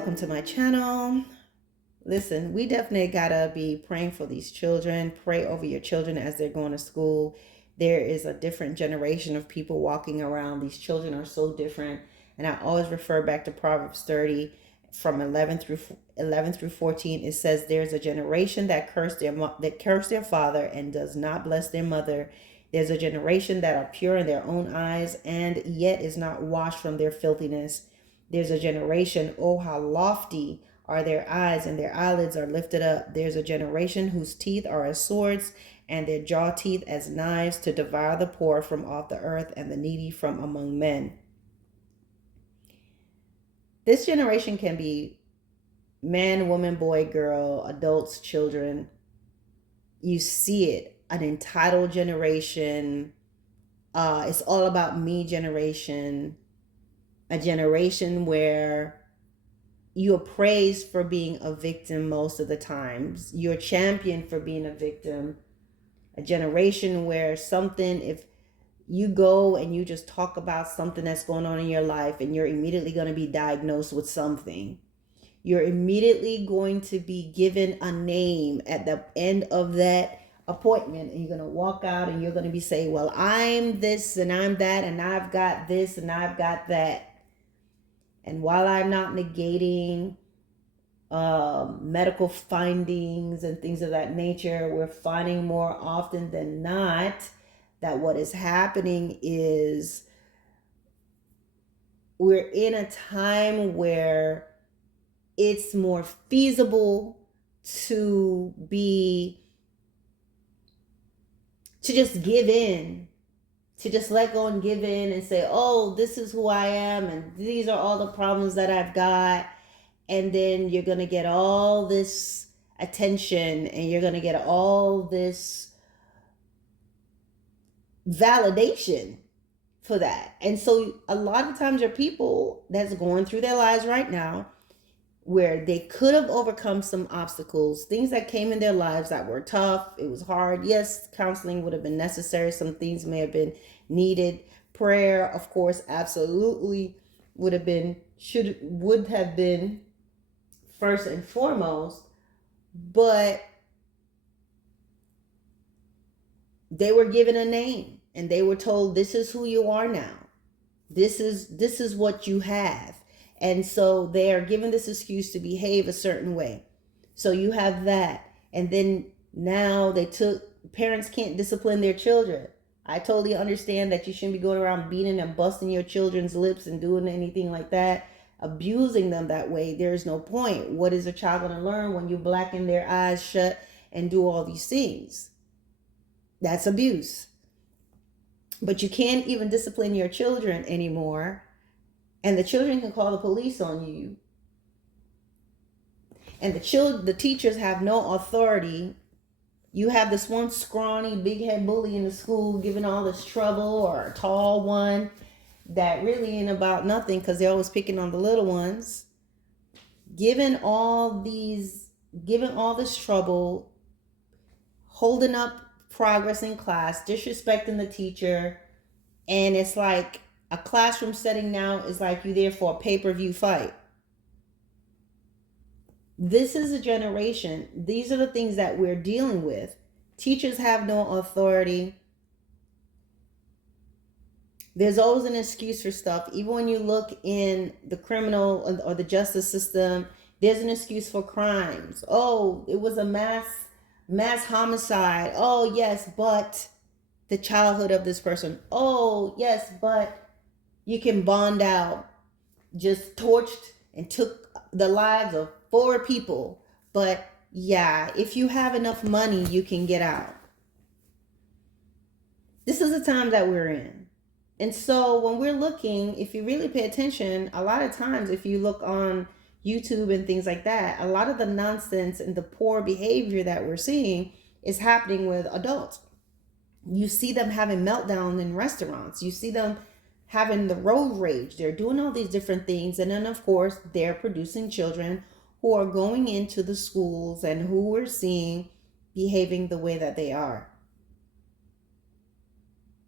welcome to my channel. Listen, we definitely gotta be praying for these children. Pray over your children as they're going to school. There is a different generation of people walking around. These children are so different. And I always refer back to Proverbs 30 from 11 through 14. It says there's a generation that curse their father and does not bless their mother. There's a generation that are pure in their own eyes and yet is not washed from their filthiness. There's a generation, oh, how lofty are their eyes, and their eyelids are lifted up. There's a generation whose teeth are as swords, and their jaw teeth as knives, to devour the poor from off the earth and the needy from among men. This generation can be man, woman, boy, girl, adults, children. You see it, an entitled generation. It's all about me generation. A generation where you're praised for being a victim most of the times. You're championed for being a victim. A generation where if you go and you just talk about something that's going on in your life, and you're immediately going to be diagnosed with something. You're immediately going to be given a name at the end of that appointment, and you're going to walk out and you're going to be saying, well, I'm this and I'm that, and I've got this and I've got that. And while I'm not negating medical findings and things of that nature, we're finding more often than not that what is happening is we're in a time where it's more feasible to just give in, to just let go and give in and say, oh, this is who I am and these are all the problems that I've got. And then you're going to get all this attention and you're going to get all this validation for that. And so a lot of times there are people that's going through their lives right now where they could have overcome some obstacles, things that came in their lives that were tough. It was hard. Yes, counseling would have been necessary. Some things may have been needed. Prayer, of course, absolutely would have been first and foremost, but they were given a name and they were told, this is who you are now. This is what you have. And so they are given this excuse to behave a certain way. So you have that. And then now parents can't discipline their children. I totally understand that you shouldn't be going around beating and busting your children's lips and doing anything like that, abusing them that way. There's no point. What is a child going to learn when you blacken their eyes shut and do all these things? That's abuse. But you can't even discipline your children anymore. And the children can call the police on you. And the teachers have no authority. You have this one scrawny, big head bully in the school giving all this trouble, or a tall one that really ain't about nothing because they're always picking on the little ones. Giving all this trouble, holding up progress in class, disrespecting the teacher. And it's like a classroom setting now is like you there for a pay-per-view fight. This is a generation. These are the things that we're dealing with. Teachers have no authority. There's always an excuse for stuff. Even when you look in the criminal or the justice system, there's an excuse for crimes. Oh, it was a mass homicide. Oh, yes, but the childhood of this person. Oh, yes, but you can bond out. Just torched and took the lives of 4 people. But yeah, if you have enough money, you can get out. This is the time that we're in. And so when we're looking, if you really pay attention, a lot of times if you look on YouTube and things like that, a lot of the nonsense and the poor behavior that we're seeing is happening with adults. You see them having meltdowns in restaurants. You see them having the road rage. They're doing all these different things. And then, of course, they're producing children who are going into the schools and who we're seeing behaving the way that they are.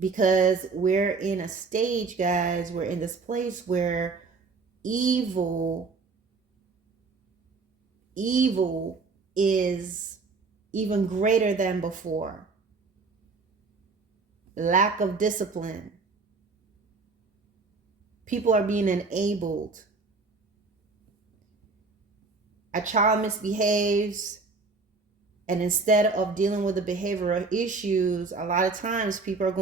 Because we're in a stage, guys, we're in this place where evil evil is even greater than before. Lack of discipline. People are being enabled. A child misbehaves, and instead of dealing with the behavioral issues, a lot of times people are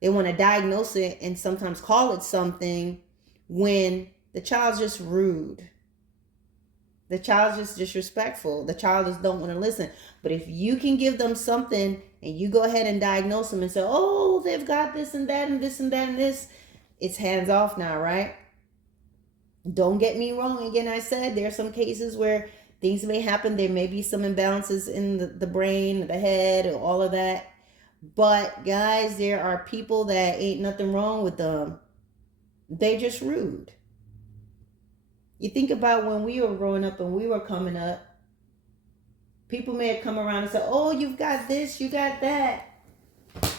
they want to diagnose it and sometimes call it something when the child's just rude. The child's just disrespectful. The child just don't want to listen. But if you can give them something and you go ahead and diagnose them and say, oh, they've got this and that and this and that and this, it's hands off now, right? Don't get me wrong. Again, I said there are some cases where things may happen. There may be some imbalances in the brain, the head, and all of that. But guys, there are people that ain't nothing wrong with them. They're just rude. You think about when we were growing up and we were coming up, people may have come around and said, oh, you've got this, you got that.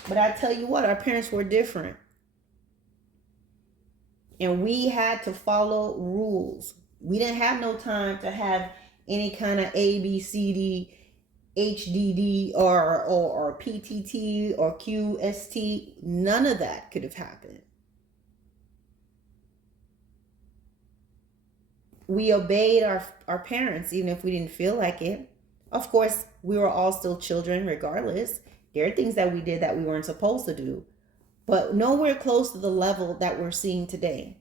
But I tell you what, our parents were different. And we had to follow rules. We didn't have no time to have any kind of A, B, C, D, HDD or PTT or QST. None of that could have happened. We obeyed our parents, even if we didn't feel like it. Of course, we were all still children regardless. There are things that we did that we weren't supposed to do, but nowhere close to the level that we're seeing today.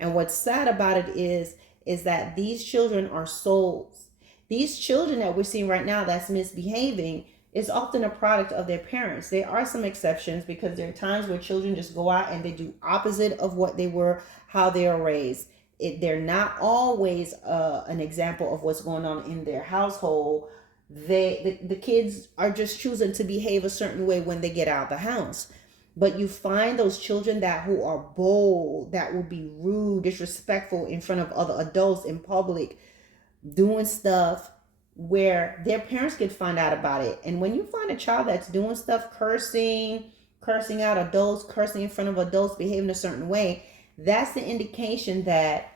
And what's sad about it is that these children are souls. These children that we're seeing right now that's misbehaving is often a product of their parents. There are some exceptions because there are times where children just go out and they do opposite of what they were, how they are raised. They're not always an example of what's going on in their household. The kids are just choosing to behave a certain way when they get out of the house. But you find those children who are bold, that will be rude, disrespectful in front of other adults in public, doing stuff where their parents could find out about it. And when you find a child that's doing stuff, cursing out adults, cursing in front of adults, behaving a certain way, that's the indication that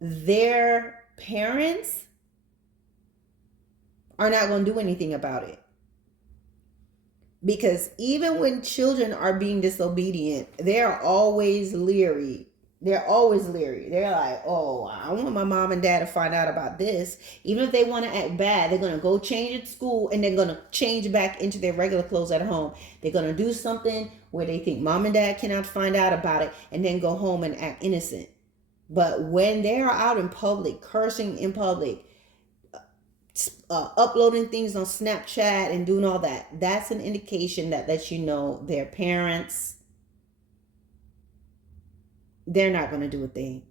their parents are not going to do anything about it. Because even when children are being disobedient, they're always leery. They're always leery. They're like, oh, I don't want my mom and dad to find out about this. Even if they want to act bad, they're going to go change at school and they're going to change back into their regular clothes at home. They're going to do something where they think mom and dad cannot find out about it and then go home and act innocent. But when they're out in public, cursing in public, uploading things on Snapchat and doing all that, that's an indication that lets you know their parents, they're not going to do a thing.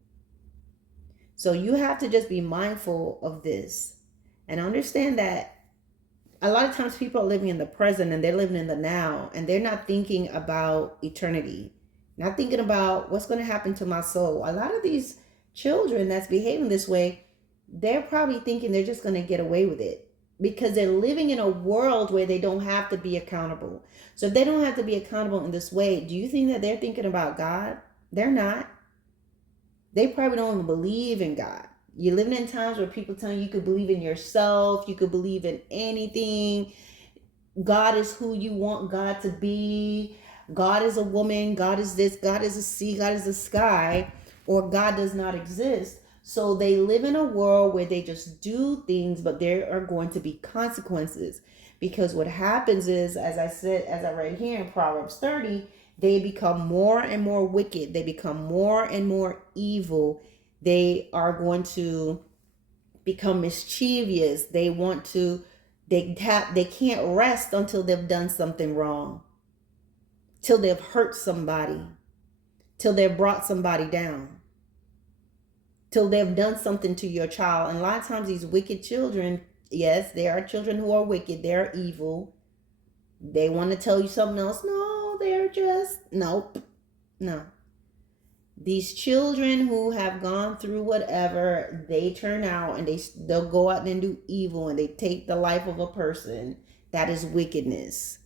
So you have to just be mindful of this and understand that a lot of times people are living in the present and they're living in the now and they're not thinking about eternity, not thinking about what's going to happen to my soul. A lot of these children that's behaving this way, they're probably thinking they're just going to get away with it because they're living in a world where they don't have to be accountable. So if they don't have to be accountable in this way, do you think that they're thinking about God? They're not. They probably don't even believe in God. You're living in times where people tell you could believe in yourself. You could believe in anything. God is who you want God to be. God is a woman. God is this. God is a sea. God is the sky. Or God does not exist. So they live in a world where they just do things, but there are going to be consequences. Because what happens is, as I said, as I read here in Proverbs 30, they become more and more wicked. They become more and more evil. They are going to become mischievous. They can't rest until they've done something wrong, till they've hurt somebody, till they've brought somebody down, till they've done something to your child. And a lot of times these wicked children, yes, there are children who are wicked. They're evil. They want to tell you something else. No, they're just, nope, no. These children who have gone through whatever, they turn out and they'll go out and do evil and they take the life of a person. That is wickedness.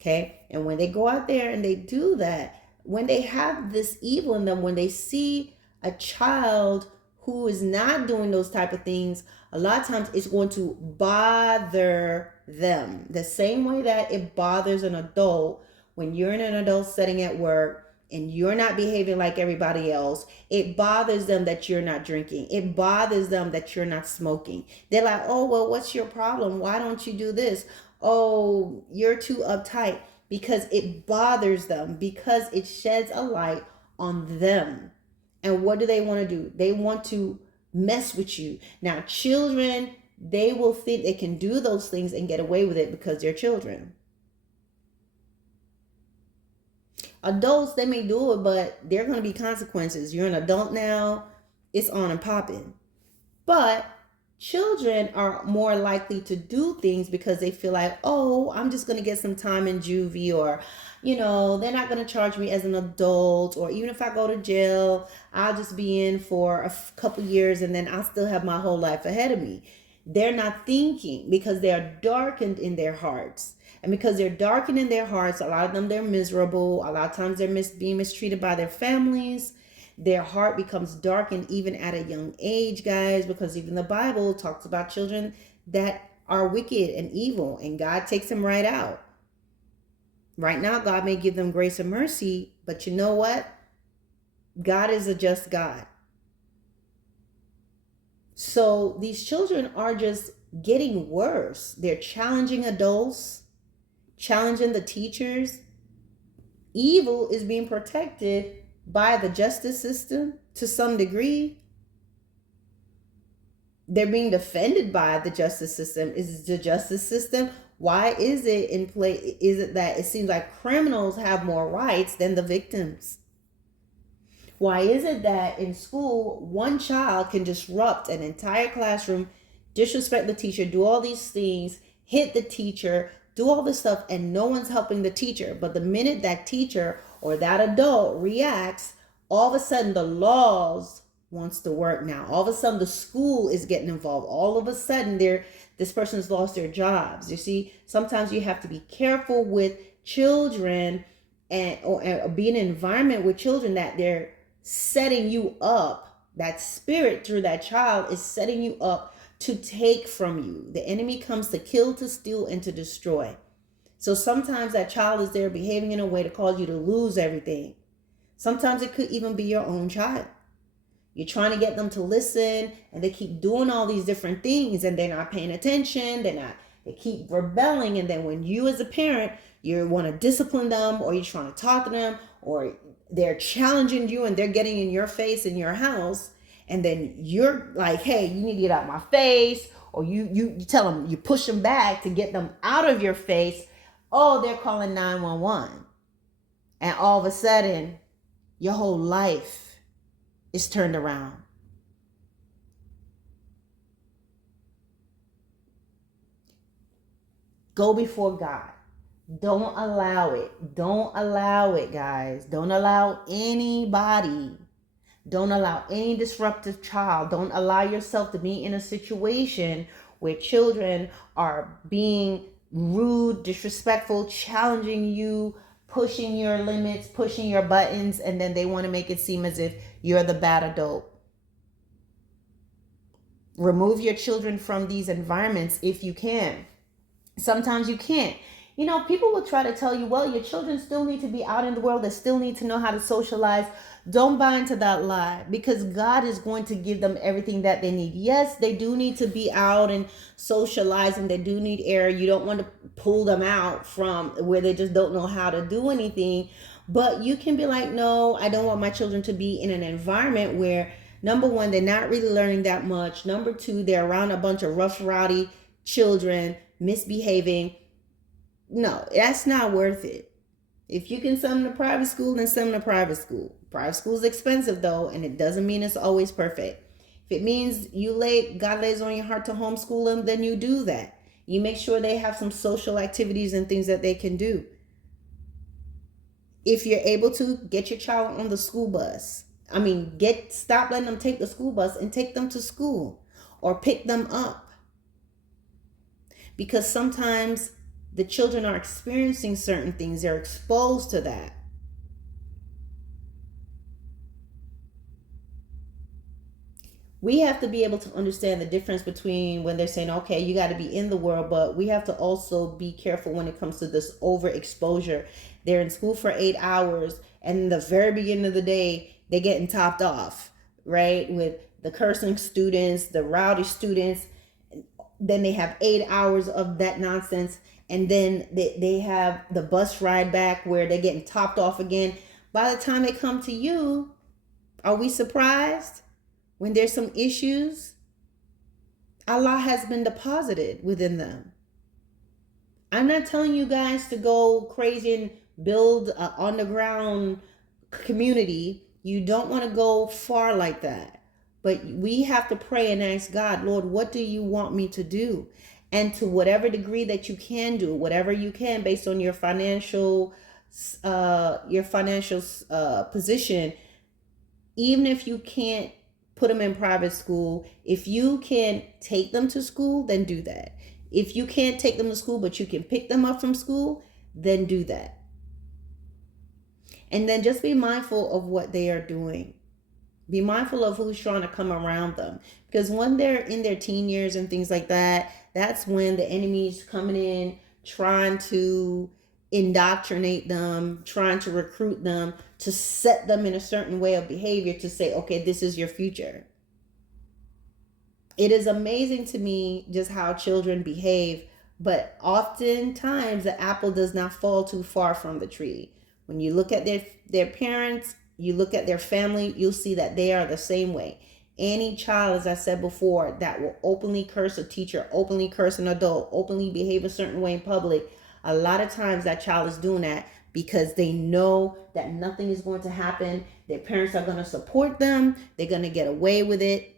Okay? And when they go out there and they do that, when they have this evil in them, when they see a child who is not doing those type of things, a lot of times it's going to bother them the same way that it bothers an adult when you're in an adult setting at work and you're not behaving like everybody else. It bothers them that you're not drinking. It bothers them that you're not smoking. They're like, oh, well, what's your problem? Why don't you do this? Oh, you're too uptight. Because it bothers them, because it sheds a light on them. And what do they want to do? They want to mess with you. Now, children, they will think they can do those things and get away with it because they're children. Adults, they may do it, but there are going to be consequences. You're an adult now, it's on and popping. But children are more likely to do things because they feel like, oh, I'm just going to get some time in juvie, or, they're not going to charge me as an adult, or even if I go to jail, I'll just be in for a couple years and then I'll still have my whole life ahead of me. They're not thinking because they are darkened in their hearts. And because they're darkened in their hearts, a lot of them, they're miserable. A lot of times they're being mistreated by their families. Their heart becomes darkened even at a young age, guys, because even the Bible talks about children that are wicked and evil, and God takes them right out. Right now, God may give them grace and mercy, but you know what? God is a just God. So these children are just getting worse. They're challenging adults, challenging the teachers. Evil is being protected by the justice system to some degree. They're being defended by the justice system. Is the justice system, why is it in play? Is it that it seems like criminals have more rights than the victims? Why is it that in school, one child can disrupt an entire classroom, disrespect the teacher, do all these things, hit the teacher, do all this stuff, and no one's helping the teacher? But the minute that teacher or that adult reacts, all of a sudden the laws wants to work now. All of a sudden the school is getting involved. All of a sudden this person's lost their jobs. You see, sometimes you have to be careful with children or be in an environment with children that they're setting you up. That spirit through that child is setting you up to take from you. The enemy comes to kill, to steal, and to destroy. So sometimes that child is there behaving in a way to cause you to lose everything. Sometimes it could even be your own child. You're trying to get them to listen, and they keep doing all these different things, and they're not paying attention. They keep rebelling. And then when you as a parent, you want to discipline them, or you're trying to talk to them, or they're challenging you and they're getting in your face in your house, and then you're like, hey, you need to get out of my face, or you tell them, you push them back to get them out of your face. Oh, they're calling 911. And all of a sudden, your whole life is turned around. Go before God. Don't allow it. Don't allow it, guys. Don't allow anybody. Don't allow any disruptive child. Don't allow yourself to be in a situation where children are being rude, disrespectful, challenging you, pushing your limits, pushing your buttons, and then they want to make it seem as if you're the bad adult. Remove your children from these environments if you can. Sometimes you can't. People will try to tell you, well, your children still need to be out in the world. They still need to know how to socialize. Don't buy into that lie, because God is going to give them everything that they need. Yes, they do need to be out and socializing. They do need air. You don't want to pull them out from where they just don't know how to do anything. But you can be like, no, I don't want my children to be in an environment where, number one, they're not really learning that much. Number two, they're around a bunch of rough, rowdy children misbehaving. No, that's not worth it. If you can send them to private school, then send them to private school. Private school is expensive though, and it doesn't mean it's always perfect. If it means God lays on your heart to homeschool them, then you do that. You make sure they have some social activities and things that they can do. If you're able to, get your child on the school bus. Stop letting them take the school bus and take them to school, or pick them up. Because sometimes the children are experiencing certain things. They're exposed to that. We have to be able to understand the difference between when they're saying, okay, you got to be in the world, but we have to also be careful when it comes to this overexposure. They're in school for 8 hours, and in the very beginning of the day, they're getting topped off, right? With the cursing students, the rowdy students. Then they have 8 hours of that nonsense. And then they have the bus ride back where they're getting topped off again. By the time they come to you, are we surprised when there's some issues? Allah has been deposited within them. I'm not telling you guys to go crazy and build an underground community. You don't want to go far like that. But we have to pray and ask God, Lord, what do you want me to do? And to whatever degree that you can do, whatever you can based on your financial position, even if you can't put them in private school, if you can take them to school, then do that. If you can't take them to school, but you can pick them up from school, then do that. And then just be mindful of what they are doing. Be mindful of who's trying to come around them. Because when they're in their teen years and things like that, that's when the enemy's coming in, trying to indoctrinate them, trying to recruit them, to set them in a certain way of behavior, to say, okay, this is your future. It is amazing to me just how children behave, but oftentimes the apple does not fall too far from the tree. When you look at their parents, you look at their family, you'll see that they are the same way. Any child, as I said before, that will openly curse a teacher, openly curse an adult, openly behave a certain way in public, a lot of times that child is doing that because they know that nothing is going to happen. Their parents are going to support them. They're going to get away with it.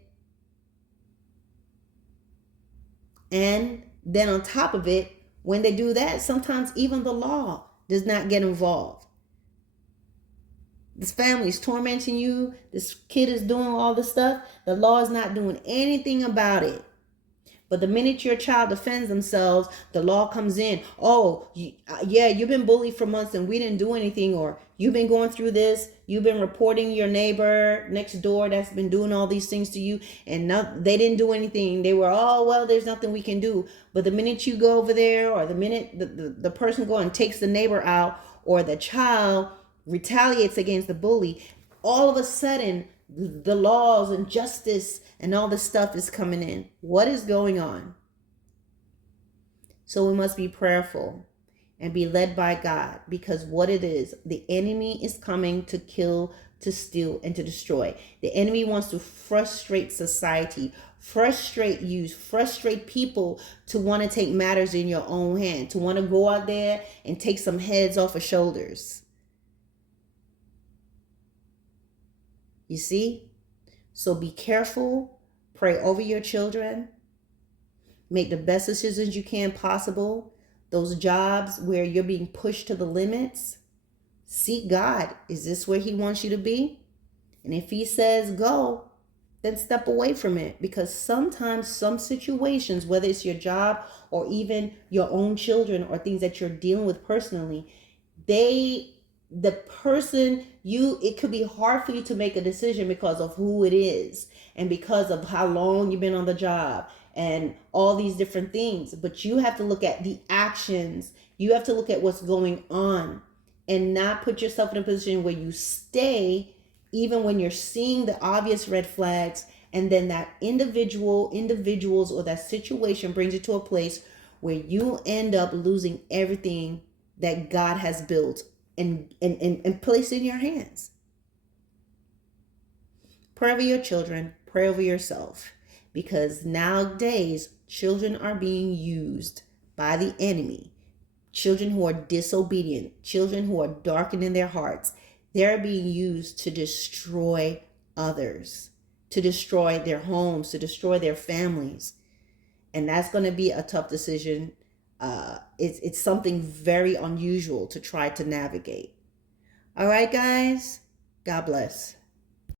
And then on top of it, when they do that, sometimes even the law does not get involved. This family is tormenting you. This kid is doing all this stuff. The law is not doing anything about it. But the minute your child defends themselves, the law comes in. Oh, yeah, you've been bullied for months and we didn't do anything. Or you've been going through this. You've been reporting your neighbor next door that's been doing all these things to you. And they didn't do anything. They were, oh, well, there's nothing we can do. But the minute you go over there, or the minute the person goes and takes the neighbor out, or the child retaliates against the bully, all of a sudden the laws and justice and all this stuff is coming in. What is going on? So we must be prayerful and be led by God, because what it is, the enemy is coming to kill, to steal, and to destroy. The enemy wants to frustrate society, frustrate youth, frustrate people to want to take matters in your own hand, to want to go out there and take some heads off of shoulders. You see? So be careful. Pray over your children. Make the best decisions you can possible. Those jobs where you're being pushed to the limits, seek God. Is this where He wants you to be? And if He says go, then step away from it. Because sometimes some situations, whether it's your job or even your own children or things that you're dealing with personally, it could be hard for you to make a decision because of who it is and because of how long you've been on the job and all these different things. But you have to look at the actions. You have to look at what's going on and not put yourself in a position where you stay even when you're seeing the obvious red flags, and then that individuals or that situation brings you to a place where you end up losing everything that God has built and placed in your hands. Pray over your children, pray over yourself, because nowadays children are being used by the enemy. Children who are disobedient, children who are darkened in their hearts, they're being used to destroy others, to destroy their homes, to destroy their families. And that's going to be a tough decision. It's something very unusual to try to navigate. All right, guys. God bless.